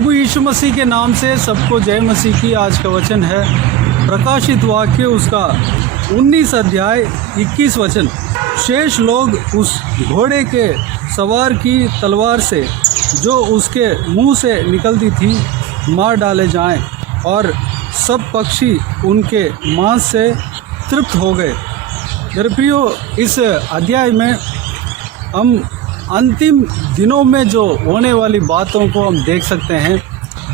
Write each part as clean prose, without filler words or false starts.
प्रभु यीशु मसीह के नाम से सबको जय मसीह की। आज का वचन है प्रकाशित वाक्य उसका 19 अध्याय 21 वचन। शेष लोग उस घोड़े के सवार की तलवार से जो उसके मुंह से निकलती थी मार डाले जाएं, और सब पक्षी उनके मांस से तृप्त हो गए। मेरे प्रियो, इस अध्याय में हम अंतिम दिनों में जो होने वाली बातों को हम देख सकते हैं,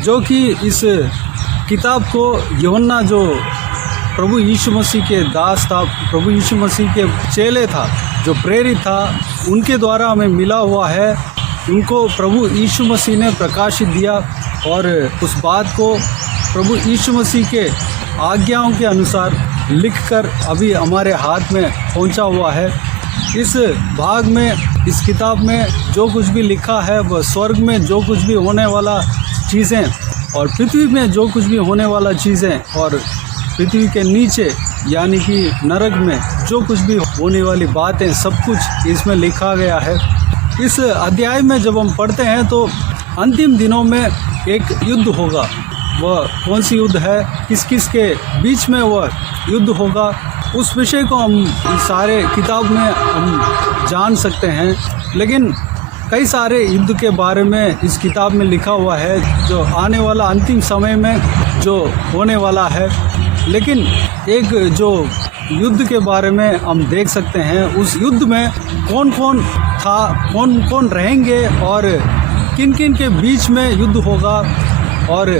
जो कि इस किताब को यूहन्ना जो प्रभु यीशु मसीह के दास था, प्रभु यीशु मसीह के चेले था, जो प्रेरित था, उनके द्वारा हमें मिला हुआ है। उनको प्रभु यीशु मसीह ने प्रकाशित दिया और उस बात को प्रभु यीशु मसीह के आज्ञाओं के अनुसार लिखकर अभी हमारे हाथ में पहुंचा हुआ है। इस भाग में, इस किताब में जो कुछ भी लिखा है वह स्वर्ग में जो कुछ भी होने वाला चीज़ें और पृथ्वी में जो कुछ भी होने वाला चीज़ें और पृथ्वी के नीचे यानी कि नरक में जो कुछ भी होने वाली बातें, सब कुछ इसमें लिखा गया है। इस अध्याय में जब हम पढ़ते हैं तो अंतिम दिनों में एक युद्ध होगा। वह कौन सी युद्ध है, किस किस के बीच में वह युद्ध होगा, उस विषय को हम इस सारे किताब में हम जान सकते हैं। लेकिन कई सारे युद्ध के बारे में इस किताब में लिखा हुआ है, जो आने वाला अंतिम समय में जो होने वाला है। लेकिन एक जो युद्ध के बारे में हम देख सकते हैं, उस युद्ध में कौन कौन था, कौन कौन रहेंगे और किन किन के बीच में युद्ध होगा और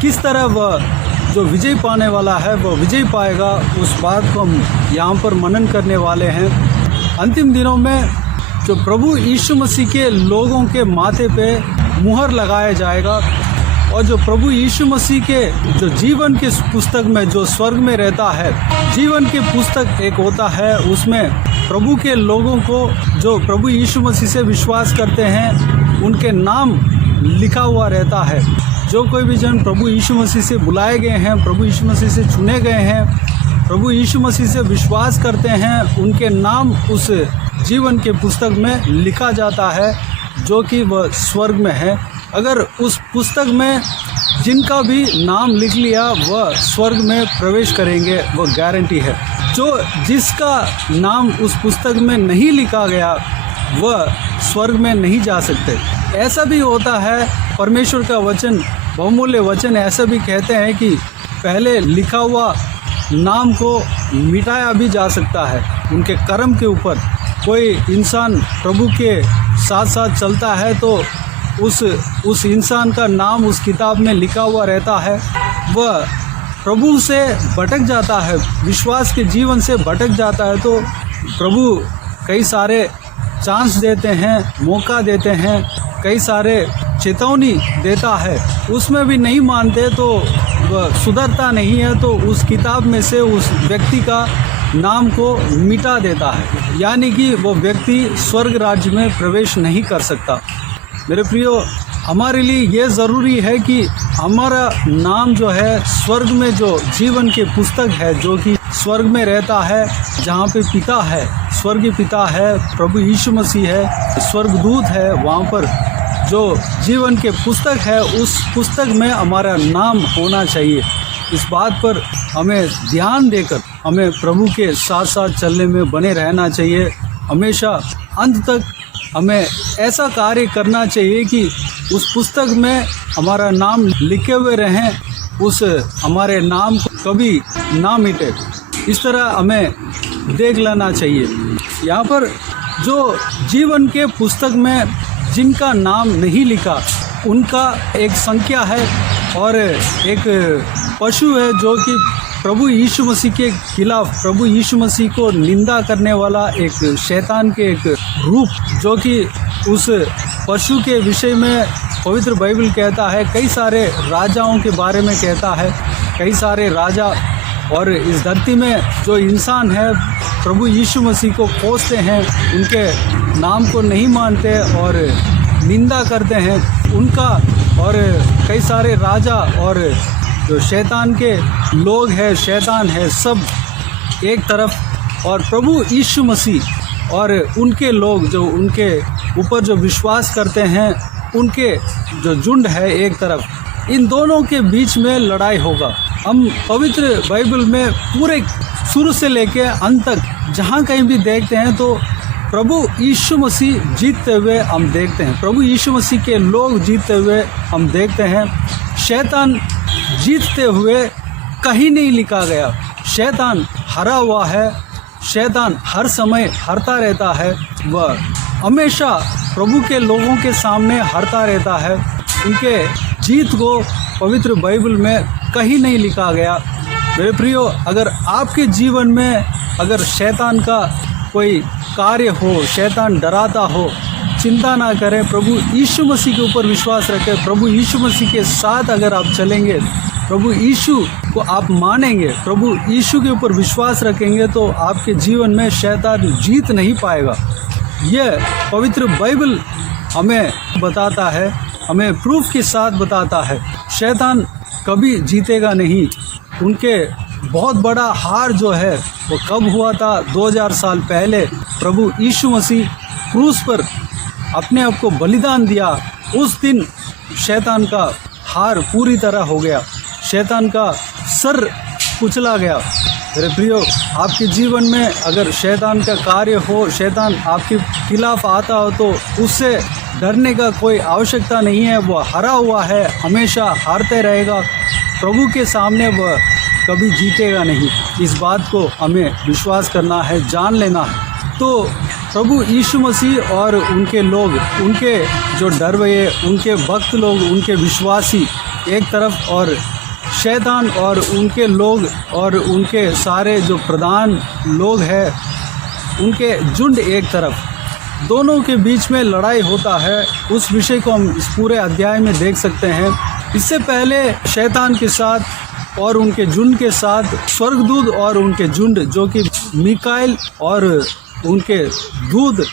किस तरह वह जो विजय पाने वाला है वह विजय पाएगा, उस बात को हम यहाँ पर मनन करने वाले हैं। अंतिम दिनों में जो प्रभु यीशु मसीह के लोगों के माथे पे मुहर लगाया जाएगा और जो प्रभु यीशु मसीह के जो जीवन के पुस्तक में जो स्वर्ग में रहता है, जीवन के पुस्तक एक होता है, उसमें प्रभु के लोगों को जो प्रभु यीशु मसीह से विश्वास करते हैं उनके नाम लिखा हुआ रहता है। जो कोई भी जन प्रभु यीशु मसीह से बुलाए गए हैं, प्रभु यीशु मसीह से चुने गए हैं, प्रभु यीशु मसीह से विश्वास करते हैं, उनके नाम उस जीवन के पुस्तक में लिखा जाता है जो कि वह स्वर्ग में है। अगर उस पुस्तक में जिनका भी नाम लिख लिया वह स्वर्ग में प्रवेश करेंगे, वह गारंटी है। जो जिसका नाम उस पुस्तक में नहीं लिखा गया वह स्वर्ग में नहीं जा सकते। ऐसा भी होता है, परमेश्वर का वचन, बहुमूल्य वचन ऐसा भी कहते हैं कि पहले लिखा हुआ नाम को मिटाया भी जा सकता है। उनके कर्म के ऊपर कोई इंसान प्रभु के साथ साथ चलता है तो उस इंसान का नाम उस किताब में लिखा हुआ रहता है। वह प्रभु से भटक जाता है, विश्वास के जीवन से भटक जाता है तो प्रभु कई सारे चांस देते हैं, मौका देते हैं, कई सारे चेतावनी देता है, उसमें भी नहीं मानते तो वह सुधरता नहीं है तो उस किताब में से उस व्यक्ति का नाम को मिटा देता है, यानी कि वो व्यक्ति स्वर्ग राज्य में प्रवेश नहीं कर सकता। मेरे प्रियो, हमारे लिए ये ज़रूरी है कि हमारा नाम जो है स्वर्ग में जो जीवन के पुस्तक है, जो कि स्वर्ग में रहता है, जहाँ पे पिता है, स्वर्गीय पिता है, प्रभु यीशु मसीह है, स्वर्गदूत है, वहाँ पर जो जीवन के पुस्तक है उस पुस्तक में हमारा नाम होना चाहिए। इस बात पर हमें ध्यान देकर हमें प्रभु के साथ साथ चलने में बने रहना चाहिए। हमेशा अंत तक हमें ऐसा कार्य करना चाहिए कि उस पुस्तक में हमारा नाम लिखे हुए रहें, उस हमारे नाम को कभी ना मिटे, इस तरह हमें देख लेना चाहिए। यहाँ पर जो जीवन के पुस्तक में जिनका नाम नहीं लिखा उनका एक संख्या है और एक पशु है जो कि प्रभु यीशु मसीह के खिलाफ, प्रभु यीशु मसीह को निंदा करने वाला एक शैतान के एक रूप, जो कि उस पशु के विषय में पवित्र बाइबल कहता है, कई सारे राजाओं के बारे में कहता है, कई सारे राजा और इस धरती में जो इंसान है प्रभु यीशु मसीह को कोसते हैं, उनके नाम को नहीं मानते और निंदा करते हैं उनका, और कई सारे राजा और जो शैतान के लोग हैं, शैतान है, सब एक तरफ, और प्रभु यीशु मसीह और उनके लोग जो उनके ऊपर जो विश्वास करते हैं उनके जो झुंड है एक तरफ, इन दोनों के बीच में लड़ाई होगा। हम पवित्र बाइबल में पूरे शुरू से लेके अंत तक जहाँ कहीं भी देखते हैं तो प्रभु यीशु मसीह जीतते हुए हम देखते हैं, प्रभु यीशु मसीह के लोग जीतते हुए हम देखते हैं। शैतान जीतते हुए कहीं नहीं लिखा गया। शैतान हारा हुआ है, शैतान हर समय हारता रहता है, वह हमेशा प्रभु के लोगों के सामने हारता रहता है। उनके जीत को पवित्र बाइबल में कहीं नहीं लिखा गया। मेरे प्रियो, अगर आपके जीवन में अगर शैतान का कोई कार्य हो, शैतान डराता हो, चिंता ना करें, प्रभु यीशु मसीह के ऊपर विश्वास रखें। प्रभु यीशु मसीह के साथ अगर आप चलेंगे, प्रभु यीशु को आप मानेंगे, प्रभु यीशु के ऊपर विश्वास रखेंगे तो आपके जीवन में शैतान जीत नहीं पाएगा। यह पवित्र बाइबल हमें बताता है, हमें प्रूफ के साथ बताता है, शैतान कभी जीतेगा नहीं। उनके बहुत बड़ा हार जो है वो कब हुआ था? 2000 साल पहले प्रभु यीशु मसीह क्रूस पर अपने आप को बलिदान दिया, उस दिन शैतान का हार पूरी तरह हो गया, शैतान का सर कुचला गया। मेरे प्रियो, आपके जीवन में अगर शैतान का कार्य हो, शैतान आपके खिलाफ आता हो तो उससे डरने का कोई आवश्यकता नहीं है। वह हारा हुआ है, हमेशा हारते रहेगा, प्रभु के सामने वह कभी जीतेगा नहीं। इस बात को हमें विश्वास करना है, जान लेना है। तो प्रभु यीशु मसीह और उनके लोग, उनके जो डरवये, उनके भक्त लोग, उनके विश्वासी एक तरफ और शैतान और उनके लोग और उनके सारे जो प्रधान लोग हैं उनके झुंड एक तरफ, दोनों के बीच में लड़ाई होता है। उस विषय को हम इस पूरे अध्याय में देख सकते हैं। इससे पहले शैतान के साथ और उनके झुंड के साथ स्वर्गदूत और उनके झुंड जो कि मिकाएल और उनके दूत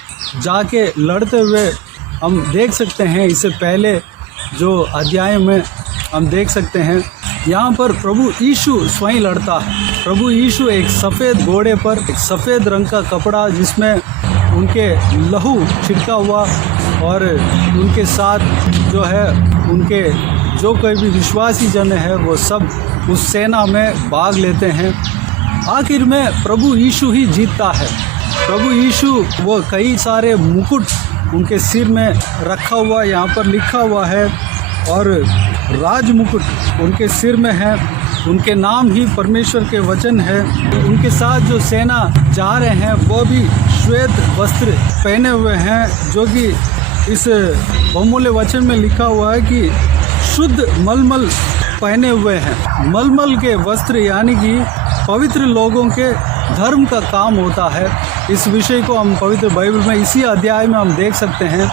जाके लड़ते हुए हम देख सकते हैं। इससे पहले जो अध्याय में हम देख सकते हैं, यहाँ पर प्रभु यीशु स्वयं लड़ता है। प्रभु यीशु एक सफ़ेद घोड़े पर, एक सफ़ेद रंग का कपड़ा जिसमें उनके लहू छिड़का हुआ, और उनके साथ जो है उनके जो कोई भी विश्वासी जन है वो सब उस सेना में भाग लेते हैं। आखिर में प्रभु यीशु ही जीतता है। प्रभु यीशु वो कई सारे मुकुट उनके सिर में रखा हुआ, यहाँ पर लिखा हुआ है, और राज मुकुट उनके सिर में है। उनके नाम ही परमेश्वर के वचन है। उनके साथ जो सेना जा रहे हैं वो भी श्वेत वस्त्र पहने हुए हैं, जो कि इस बहुमूल्य वचन में लिखा हुआ है कि शुद्ध मलमल पहने हुए हैं। मलमल के वस्त्र यानी कि पवित्र लोगों के धर्म का काम होता है। इस विषय को हम पवित्र बाइबल में इसी अध्याय में हम देख सकते हैं।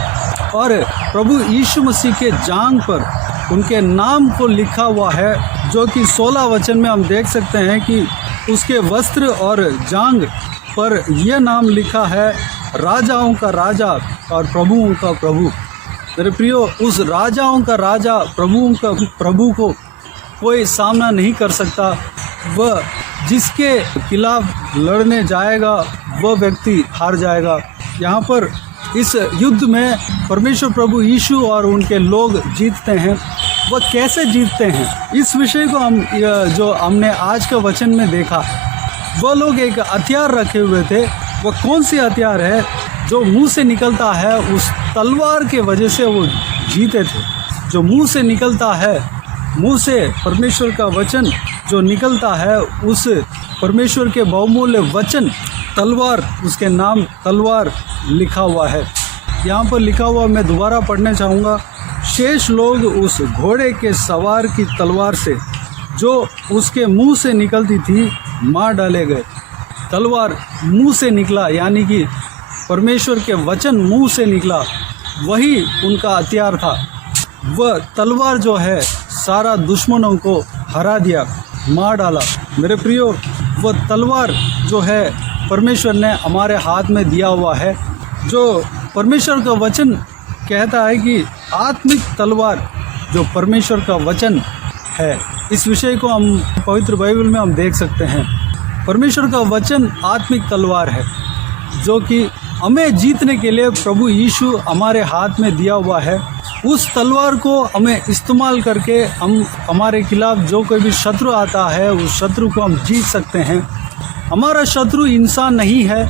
और प्रभु यीशु मसीह के जांघ पर उनके नाम को लिखा हुआ है, जो कि 16 वचन में हम देख सकते हैं कि उसके वस्त्र और जांघ पर यह नाम लिखा है, राजाओं का राजा और प्रभुओं का प्रभु। मेरे प्रियो, उस राजाओं का राजा, प्रभुओं का प्रभु को कोई सामना नहीं कर सकता। वह जिसके खिलाफ लड़ने जाएगा वह व्यक्ति हार जाएगा। यहाँ पर इस युद्ध में परमेश्वर प्रभु यीशु और उनके लोग जीतते हैं। वह कैसे जीतते हैं, इस विषय को हम जो हमने आज का वचन में देखा, वह लोग एक हथियार रखे हुए थे। वह कौन सी हथियार है? जो मुंह से निकलता है, उस तलवार के वजह से वो जीते थे। जो मुंह से निकलता है, मुंह से परमेश्वर का वचन जो निकलता है, उस परमेश्वर के बहुमूल्य वचन तलवार, उसके नाम तलवार लिखा हुआ है। यहाँ पर लिखा हुआ मैं दोबारा पढ़ना चाहूँगा। शेष लोग उस घोड़े के सवार की तलवार से जो उसके मुंह से निकलती थी मार डाले गए। तलवार मुंह से निकला यानी कि परमेश्वर के वचन मुंह से निकला, वही उनका हथियार था। वह तलवार जो है सारा दुश्मनों को हरा दिया, मार डाला। मेरे प्रियो, वह तलवार जो है परमेश्वर ने हमारे हाथ में दिया हुआ है। जो परमेश्वर का वचन कहता है कि आत्मिक तलवार जो परमेश्वर का वचन है, इस विषय को हम पवित्र बाइबल में हम देख सकते हैं। परमेश्वर का वचन आत्मिक तलवार है, जो कि हमें जीतने के लिए प्रभु यीशु हमारे हाथ में दिया हुआ है। उस तलवार को हमें इस्तेमाल करके हम हमारे खिलाफ जो कोई भी शत्रु आता है उस शत्रु को हम जीत सकते हैं। हमारा शत्रु इंसान नहीं है,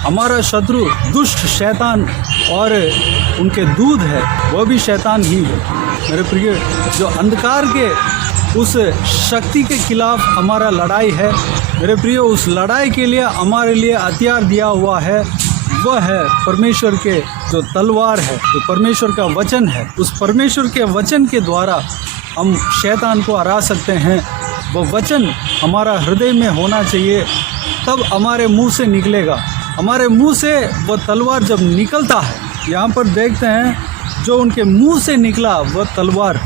हमारा शत्रु दुष्ट शैतान और उनके दूत है, वो भी शैतान ही है। मेरे प्रिय, जो अंधकार के उस शक्ति के खिलाफ हमारा लड़ाई है, मेरे प्रिय, उस लड़ाई के लिए हमारे लिए हथियार दिया हुआ है, वह है परमेश्वर के जो तलवार है, जो परमेश्वर का वचन है। उस परमेश्वर के वचन के द्वारा हम शैतान को हरा सकते हैं। वो वचन हमारा हृदय में होना चाहिए, तब हमारे मुंह से निकलेगा। हमारे मुंह से वो तलवार जब निकलता है, यहाँ पर देखते हैं जो उनके मुंह से निकला वह तलवार,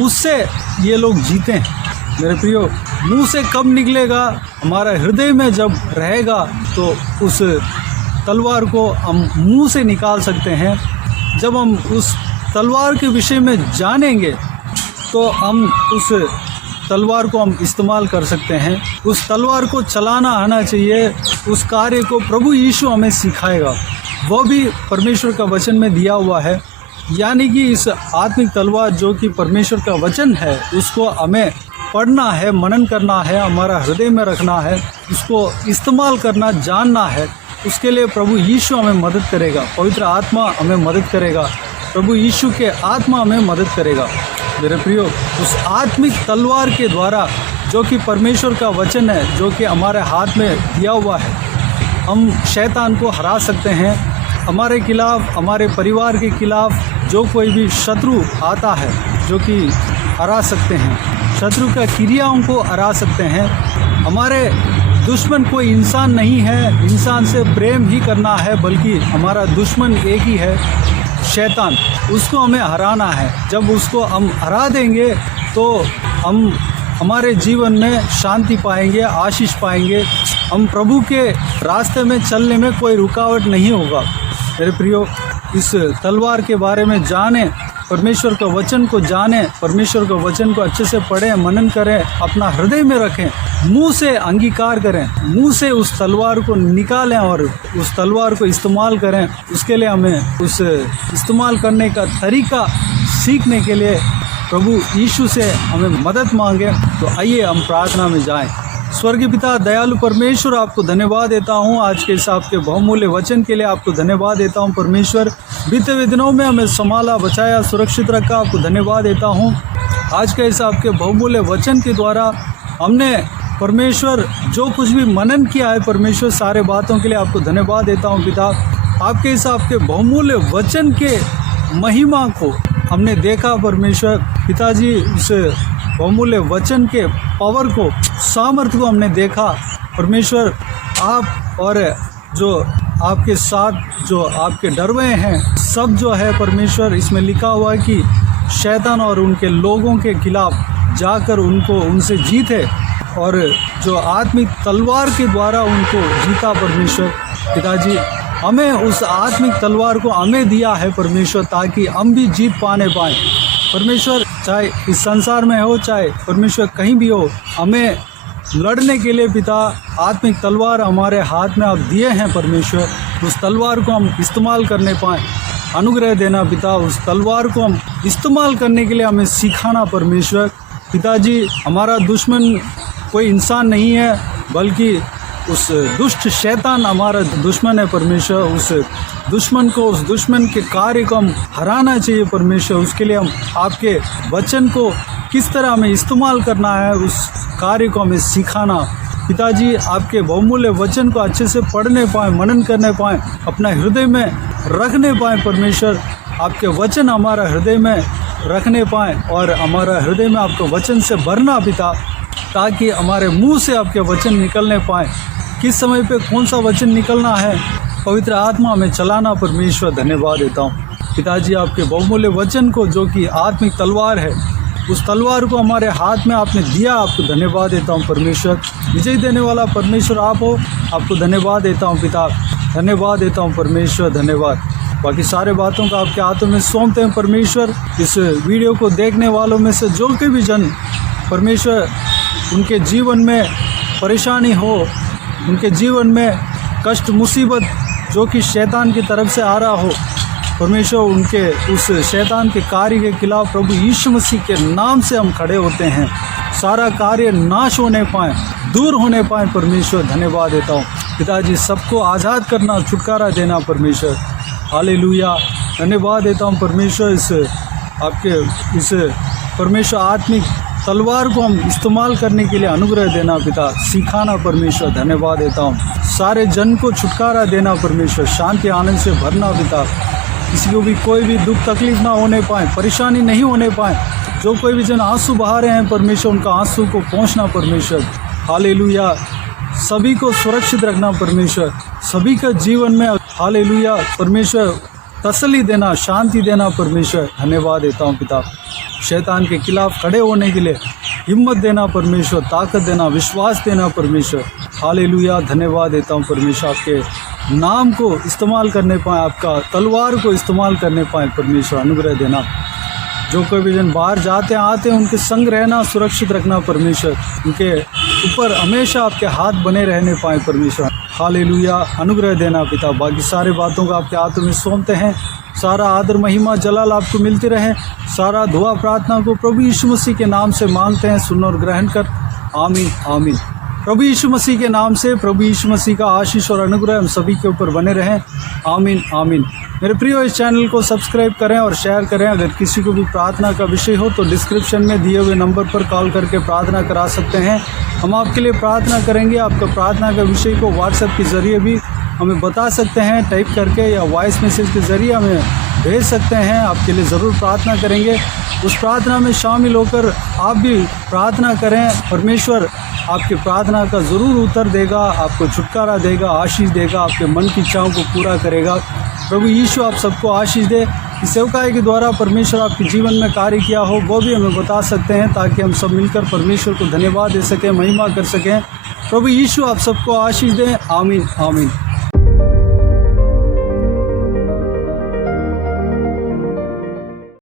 उससे ये लोग जीते हैं। मेरे प्रियो, मुंह से कब निकलेगा? हमारा हृदय में जब रहेगा तो उस तलवार को हम मुंह से निकाल सकते हैं। जब हम उस तलवार के विषय में जानेंगे तो हम उस तलवार को हम इस्तेमाल कर सकते हैं। उस तलवार को चलाना आना चाहिए। उस कार्य को प्रभु यीशु हमें सिखाएगा, वो भी परमेश्वर का वचन में दिया हुआ है। यानी कि इस आत्मिक तलवार जो कि परमेश्वर का वचन है, उसको हमें पढ़ना है, मनन करना है, हमारा हृदय में रखना है, उसको इस्तेमाल करना, जानना है। उसके लिए प्रभु यीशु हमें मदद करेगा, पवित्र आत्मा हमें मदद करेगा, प्रभु यीशु के आत्मा हमें मदद करेगा। मेरे प्रियो, उस आत्मिक तलवार के द्वारा जो कि परमेश्वर का वचन है, जो कि हमारे हाथ में दिया हुआ है, हम शैतान को हरा सकते हैं। हमारे खिलाफ, हमारे परिवार के खिलाफ जो कोई भी शत्रु आता है, जो कि हरा सकते हैं, शत्रु का क्रियाओं को हरा सकते हैं। हमारे दुश्मन कोई इंसान नहीं है, इंसान से प्रेम ही करना है, बल्कि हमारा दुश्मन एक ही है, शैतान। उसको हमें हराना है। जब उसको हम हरा देंगे तो हम हमारे जीवन में शांति पाएंगे, आशीष पाएंगे। हम प्रभु के रास्ते में चलने में कोई रुकावट नहीं होगा। मेरे प्रियो, इस तलवार के बारे में जानें, परमेश्वर का वचन को जानें, परमेश्वर का वचन को अच्छे से पढ़ें, मनन करें, अपना हृदय में रखें, मुंह से अंगीकार करें, मुंह से उस तलवार को निकालें और उस तलवार को इस्तेमाल करें। उसके लिए हमें उस इस्तेमाल करने का तरीका सीखने के लिए प्रभु यीशु से हमें मदद मांगे। तो आइए हम प्रार्थना में जाएं। स्वर्गीय पिता, दयालु परमेश्वर, आपको धन्यवाद देता हूँ आज के हिसाब के बहुमूल्य वचन के लिए। आपको धन्यवाद देता हूँ परमेश्वर, बीते हुए दिनों में हमें संभाला, बचाया, सुरक्षित रखा। आपको धन्यवाद देता हूँ आज के हिसाब के बहुमूल्य वचन के द्वारा हमने परमेश्वर जो कुछ भी मनन किया है परमेश्वर, सारे बातों के लिए आपको धन्यवाद देता हूँ पिता। आपके हिसाब के बहुमूल्य वचन के महिमा को हमने देखा परमेश्वर पिताजी, उस बहुमूल्य वचन के पावर को, सामर्थ्य को हमने देखा परमेश्वर। आप और जो आपके साथ जो आपके डरवे हैं सब जो है परमेश्वर, इसमें लिखा हुआ है कि शैतान और उनके लोगों के खिलाफ जाकर उनसे जीते और जो आत्मिक तलवार के द्वारा उनको जीता परमेश्वर। पिताजी, हमें उस आत्मिक तलवार को हमें दिया है परमेश्वर, ताकि हम भी जीत पाए परमेश्वर। चाहे इस संसार में हो, चाहे परमेश्वर कहीं भी हो, हमें लड़ने के लिए पिता आत्मिक तलवार हमारे हाथ में आप दिए हैं परमेश्वर। उस तलवार को हम इस्तेमाल करने पाएँ, अनुग्रह देना पिता। उस तलवार को हम इस्तेमाल करने के लिए हमें सिखाना परमेश्वर। पिताजी, हमारा दुश्मन कोई इंसान नहीं है, बल्कि उस दुष्ट शैतान हमारा दुश्मन है परमेश्वर। उस दुश्मन को, उस दुश्मन के कार्य को हम हराना चाहिए परमेश्वर। उसके लिए हम आपके वचन को किस तरह हमें इस्तेमाल करना है, उस कार्य को हमें सिखाना पिताजी। आपके बहुमूल्य वचन को अच्छे से पढ़ने पाएँ, मनन करने पाएँ, अपना हृदय में रखने पाएँ परमेश्वर। आपके वचन हमारा हृदय में रखने पाएँ और हमारा हृदय में आपके वचन से भरना पिता, ताकि हमारे मुंह से आपके वचन निकलने पाएँ। किस समय पे कौन सा वचन निकलना है, पवित्र आत्मा हमें चलाना परमेश्वर। धन्यवाद देता हूँ पिताजी आपके बहुमूल्य वचन को, जो कि आत्मिक तलवार है, उस तलवार को हमारे हाथ में आपने दिया। आपको धन्यवाद देता हूँ परमेश्वर। विजय देने वाला परमेश्वर आप हो, आपको धन्यवाद देता हूँ पिता, धन्यवाद देता हूँ परमेश्वर, धन्यवाद। बाकी सारे बातों का आपके हाथों में सौंपते हैं परमेश्वर। इस वीडियो को देखने वालों में से जो कोई भी जन परमेश्वर उनके जीवन में परेशानी हो, उनके जीवन में कष्ट मुसीबत जो कि शैतान की तरफ से आ रहा हो परमेश्वर उनके उस शैतान के कार्य के खिलाफ प्रभु यीशु मसीह के नाम से हम खड़े होते हैं। सारा कार्य नाश होने पाए, दूर होने पाए। परमेश्वर धन्यवाद देता हूँ पिताजी, सबको आज़ाद करना, छुटकारा देना परमेश्वर। हालेलुया, धन्यवाद देता हूँ परमेश्वर। इस परमेश्वर आत्मिक तलवार को हम इस्तेमाल करने के लिए अनुग्रह देना पिता, सिखाना परमेश्वर। धन्यवाद देता हूँ। सारे जन को छुटकारा देना परमेश्वर, शांति आनंद से भरना पिता। किसी को भी कोई भी दुख तकलीफ ना होने पाए, परेशानी नहीं होने पाए। जो कोई भी जन आंसू बहा रहे हैं परमेश्वर, उनका आंसू को पहुँचना परमेश्वर। हालेलुया, सभी को सुरक्षित रखना परमेश्वर, सभी का जीवन में हालेलुया परमेश्वर तसल्ली देना, शांति देना परमेश्वर। धन्यवाद देता हूँ पिता। शैतान के खिलाफ खड़े होने के लिए हिम्मत देना परमेश्वर, ताकत देना, विश्वास देना परमेश्वर। हालेलुया, धन्यवाद देता हूँ परमेश्वर। आपके नाम को इस्तेमाल करने पाए, आपका तलवार को इस्तेमाल करने पाए परमेश्वर, अनुग्रह देना। जो कोई भी जन बाहर जाते आते हैं उनके संग रहना, सुरक्षित रखना परमेश्वर। उनके ऊपर हमेशा आपके हाथ बने रहने पाए परमेश्वर। हालेलुया, अनुग्रह देना पिता। बाकी सारे बातों को आपके हाथों में सौंपते हैं। सारा आदर महिमा जलाल आपको मिलती रहे। सारा दुआ प्रार्थना को प्रभु यीशु मसीह के नाम से मांगते हैं, सुन और ग्रहण कर। आमीन आमीन। प्रभु यीशु मसीह के नाम से प्रभु यीशु मसीह का आशीष और अनुग्रह हम सभी के ऊपर बने रहें। आमीन आमीन। मेरे प्रियो, इस चैनल को सब्सक्राइब करें और शेयर करें। अगर किसी को भी प्रार्थना का विषय हो तो डिस्क्रिप्शन में दिए हुए नंबर पर कॉल करके प्रार्थना करा सकते हैं। हम आपके लिए प्रार्थना करेंगे। आपका प्रार्थना का विषय को व्हाट्सएप के ज़रिए भी हमें बता सकते हैं, टाइप करके, या वॉइस मैसेज के ज़रिए हमें भेज सकते हैं। आपके लिए ज़रूर प्रार्थना करेंगे। उस प्रार्थना में शामिल होकर आप भी प्रार्थना करें। परमेश्वर आपकी प्रार्थना का ज़रूर उत्तर देगा, आपको छुटकारा देगा, आशीष देगा, आपके मन की इच्छाओं को पूरा करेगा। प्रभु यीशु आप सबको आशीष दे। इस सेवकाई के द्वारा परमेश्वर आपके जीवन में कार्य किया हो वो भी हमें बता सकते हैं, ताकि हम सब मिलकर परमेश्वर को धन्यवाद दे सकें, महिमा कर सकें। प्रभु यीशु आप सबको आशीष दें। आमीन आमीन।